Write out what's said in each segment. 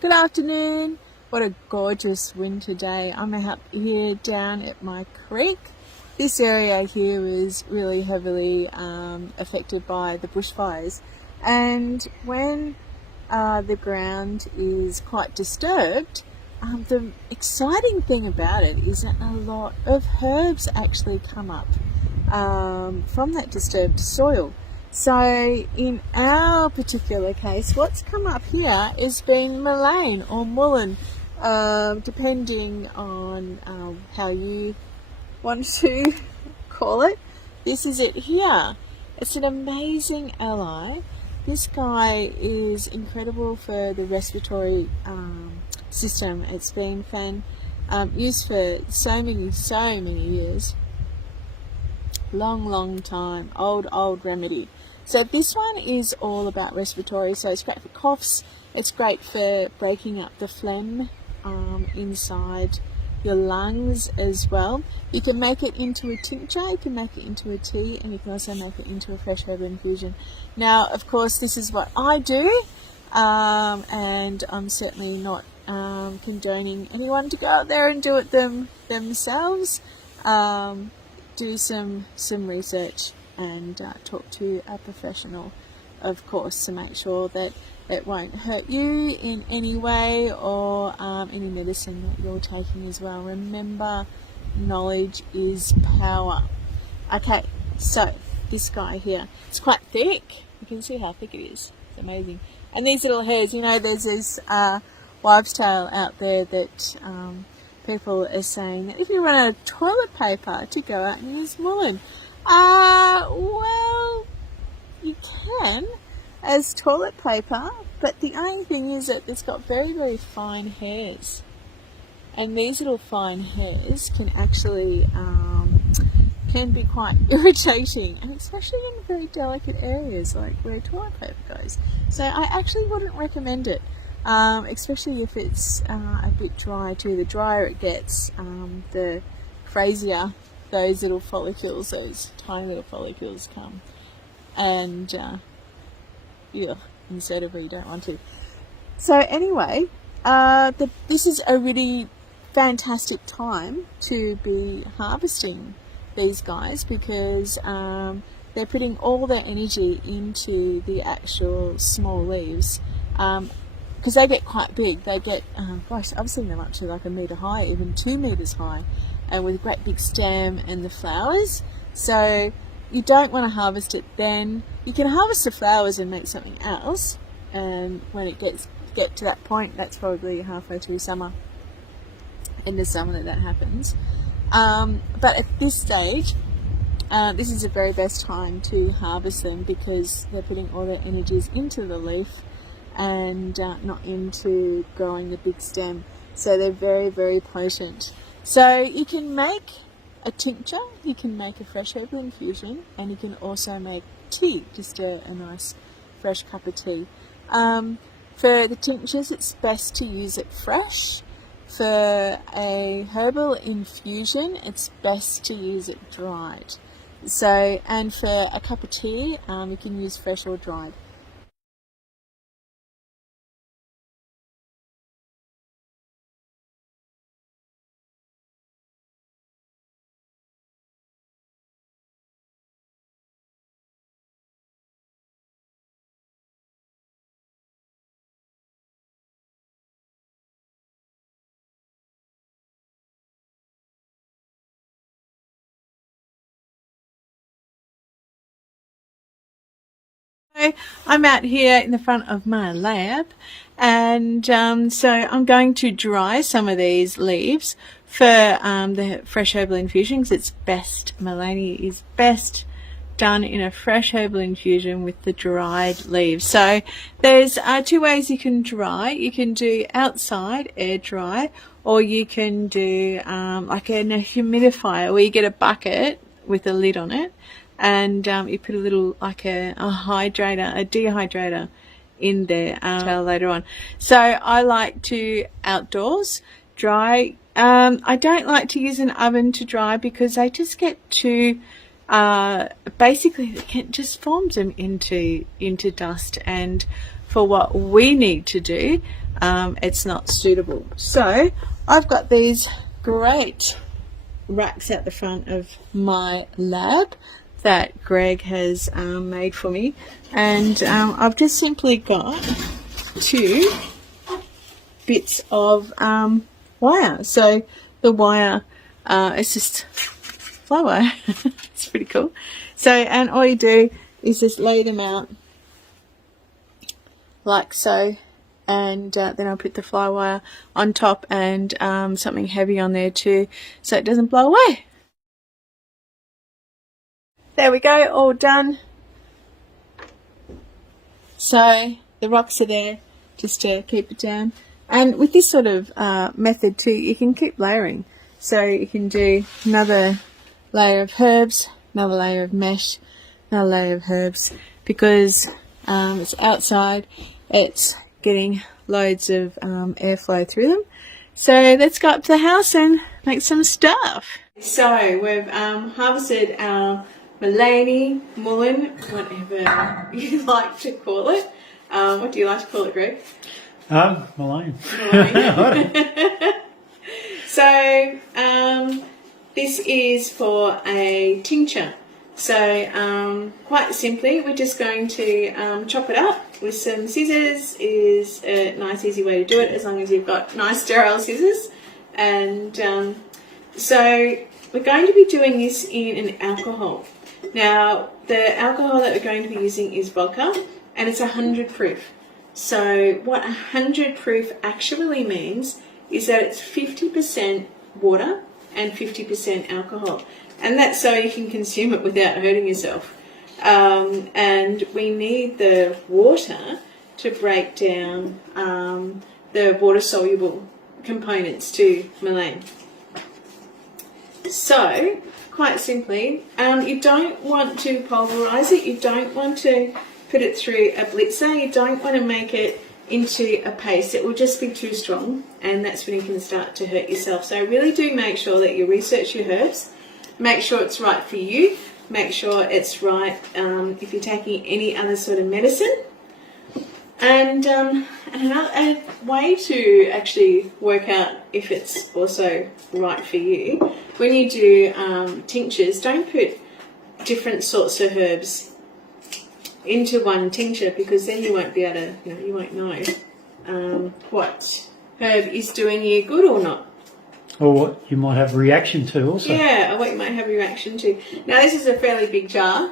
Good afternoon. What a gorgeous winter day. I'm out here down at my creek. This area here is really heavily affected by the bushfires, and when the ground is quite disturbed, the exciting thing about it is that a lot of herbs actually come up from that disturbed soil. So in our particular case, what's come up here is been Mullein or Mullein, depending on how you want to call it. This is it here. It's an amazing ally. This guy is incredible for the respiratory system. It's been used for so many years. Long time. Old remedy. So this one is all about respiratory. So it's great for coughs. It's great for breaking up the phlegm inside your lungs as well. You can make it into a tincture, you can make it into a tea, and you can also make it into a fresh herbal infusion. Now, of course, this is what I do, and I'm certainly not condoning anyone to go out there and do it themselves. Do some research and talk to a professional, of course, to make sure that it won't hurt you in any way, or any medicine that you're taking as well. Remember, knowledge is power. Okay, so this guy here, it's quite thick. You can see how thick it is. It's amazing. And these little hairs, you know, there's this wives' tale out there that people are saying that if you run out of toilet paper, to go out and use Mullein. Well, you can as toilet paper, but the only thing is that it's got very fine hairs, and these little fine hairs can actually can be quite irritating, and especially in very delicate areas like where toilet paper goes. So I actually wouldn't recommend it. Especially if it's a bit dry too. The drier it gets, the crazier those little follicles, those tiny little follicles come, and insert it where you don't want to. So anyway, this is a really fantastic time to be harvesting these guys, because they're putting all their energy into the actual small leaves. Because they get quite big. They get, I've seen them up to like 1 metre high, even 2 metres high, and with a great big stem and the flowers. So you don't want to harvest it then. You can harvest the flowers and make something else, and when it get to that point, that's probably halfway through summer, end of summer, that happens. But at this stage, this is the very best time to harvest them, because they're putting all their energies into the leaf and not into growing the big stem. So they're very potent. So you can make a tincture, you can make a fresh herbal infusion, and you can also make tea, just a nice fresh cup of tea. For the tinctures, it's best to use it fresh. For a herbal infusion, it's best to use it dried. So, and for a cup of tea, you can use fresh or dried. I'm out here in the front of my lab, and so I'm going to dry some of these leaves for the fresh herbal infusion, because it's best, Mullein is best done in a fresh herbal infusion with the dried leaves. So there's 2 ways you can dry. You can do outside, air dry, or you can do like in a humidifier, where you get a bucket with a lid on it, and you put a little, like a dehydrator in there later on. So I like to outdoors dry. I don't like to use an oven to dry, because they just get too basically it just forms them into dust. And for what we need to do, it's not suitable. So I've got these great racks at the front of my lab that Greg has made for me, and I've just simply got 2 bits of wire. So the wire, it's just fly wire. It's pretty cool. So, and all you do is just lay them out like so, and then I'll put the fly wire on top and something heavy on there too, so it doesn't blow away. There we go, all done. So the rocks are there just to keep it down. And with this sort of method too, you can keep layering. So you can do another layer of herbs, another layer of mesh, another layer of herbs, because it's outside, it's getting loads of airflow through them. So let's go up to the house and make some stuff. So we've harvested our Mullein, whatever you like to call it. What do you like to call it, Greg? Mullein. So this is for a tincture. So quite simply, we're just going to chop it up with some scissors. Is a nice easy way to do it, as long as you've got nice sterile scissors. And so we're going to be doing this in an alcohol. Now the alcohol that we're going to be using is vodka, and it's 100 proof. So what 100 proof actually means is that it's 50% water and 50% alcohol, and that's so you can consume it without hurting yourself. And we need the water to break down the water soluble components to Mullein. So quite simply, you don't want to pulverize it, you don't want to put it through a blitzer, you don't want to make it into a paste. It will just be too strong, and that's when you can start to hurt yourself. So really do make sure that you research your herbs, make sure it's right for you, make sure it's right if you're taking any other sort of medicine. And another way to actually work out if it's also right for you, when you do tinctures, don't put different sorts of herbs into one tincture, because then you won't be able to, you won't know what herb is doing you good or not. Or what you might have a reaction to also. Yeah, or what you might have a reaction to. Now this is a fairly big jar.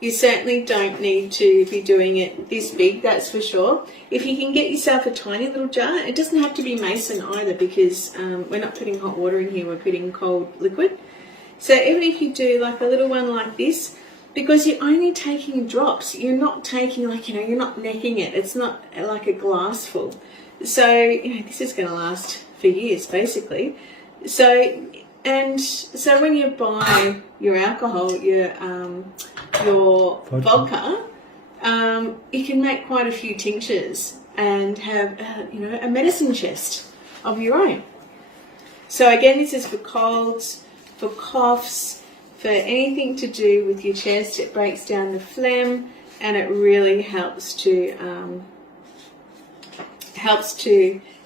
You certainly don't need to be doing it this big, that's for sure. If you can get yourself a tiny little jar, it doesn't have to be mason either, because we're not putting hot water in here, we're putting cold liquid. So even if you do like a little one like this, because you're only taking drops, you're not taking you're not necking it, it's not like a glass full. So, this is going to last for years basically. So when you buy your alcohol, your vodka, you can make quite a few tinctures and have a medicine chest of your own. So again, this is for colds, for coughs, for anything to do with your chest. It breaks down the phlegm, and it really helps to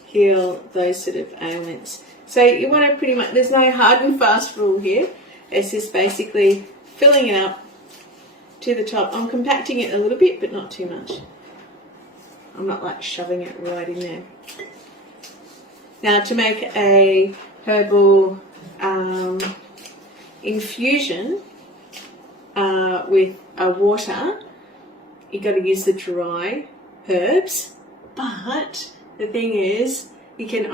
heal those sort of ailments. So you want to pretty much, there's no hard and fast rule here. It's just basically filling it up to the top. I'm compacting it a little bit, but not too much. I'm not like shoving it right in there. Now to make a herbal infusion with water, you got to use the dry herbs, but the thing is, you can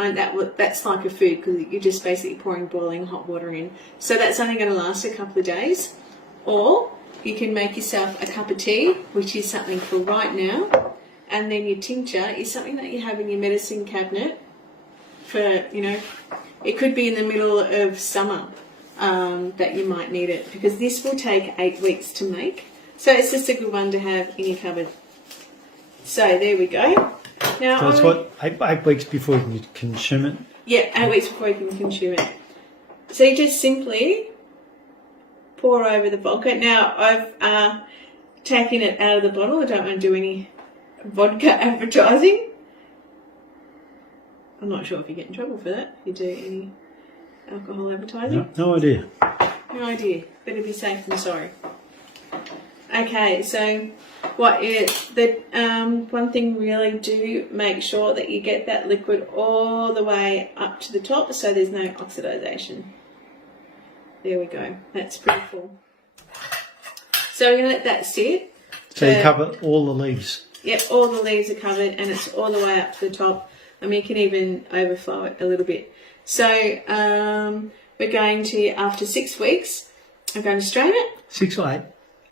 that's like a food, because you're just basically pouring boiling hot water in. So that's only going to last a couple of days. Or you can make yourself a cup of tea, which is something for right now, and then your tincture is something that you have in your medicine cabinet for, it could be in the middle of summer that you might need it, because this will take 8 weeks to make. So it's just a good one to have in your cupboard. So there we go. Now, so it's what, 8 weeks before you can consume it? Yeah, 8 weeks before you can consume it. So you just simply pour over the vodka. Now, I've taken it out of the bottle. I don't want to do any vodka advertising. I'm not sure if you get in trouble for that. If you do any alcohol advertising. No idea. No idea. Better be safe than sorry. Okay, so one thing really, do make sure that you get that liquid all the way up to the top so there's no oxidization. There we go. That's pretty full. So we're going to let that sit. So you cover all the leaves. Yep, all the leaves are covered and it's all the way up to the top. I mean, you can even overflow it a little bit. So we're going to, after 6 weeks, I'm going to strain it. 6 or 8?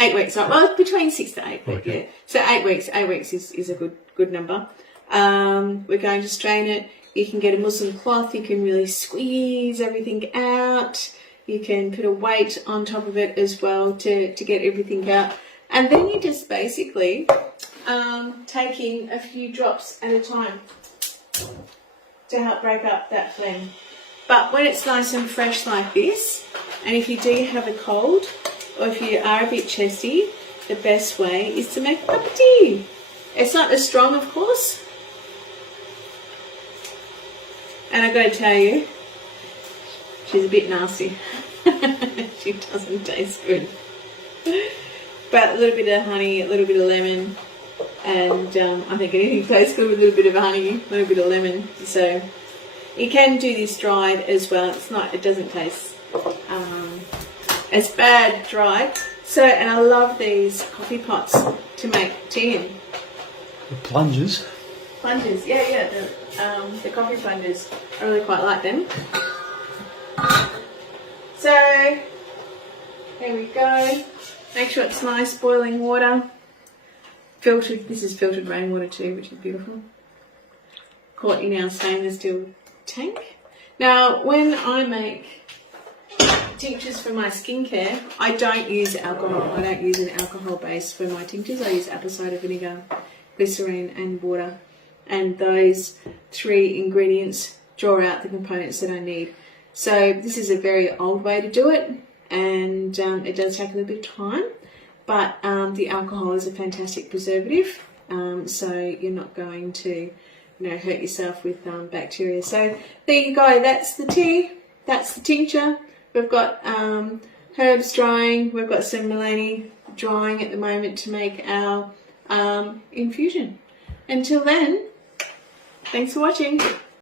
8 weeks. Well, between 6 to 8 weeks, Okay. yeah. So 8 weeks. 8 weeks is a good number. We're going to strain it. You can get a muslin cloth. You can really squeeze everything out. You can put a weight on top of it as well to get everything out. And then you're just basically taking a few drops at a time to help break up that phlegm. But when it's nice and fresh like this, and if you do have a cold, or if you are a bit chesty, the best way is to make a cup of tea. It's not as strong, of course. And I've got to tell you, she's a bit nasty. She doesn't taste good. But a little bit of honey, a little bit of lemon, and I think anything tastes good with a little bit of honey, a little bit of lemon. So you can do this dried as well. It doesn't taste as bad dried. So, and I love these coffee pots to make tea in. The plungers. Plungers, yeah, the coffee plungers. I really quite like them. So, there we go. Make sure it's nice boiling water. Filtered, this is filtered rainwater too, which is beautiful. Caught in our stainless steel tank. Now, when I make tinctures for my skincare, I don't use alcohol. I don't use an alcohol base for my tinctures. I use apple cider vinegar, glycerine and water. And those 3 ingredients draw out the components that I need. So this is a very old way to do it, and it does take a little bit of time, but the alcohol is a fantastic preservative, so you're not going to hurt yourself with bacteria. So there you go, that's the tea, that's the tincture. We've got herbs drying, we've got some Mullein drying at the moment to make our infusion. Until then, thanks for watching.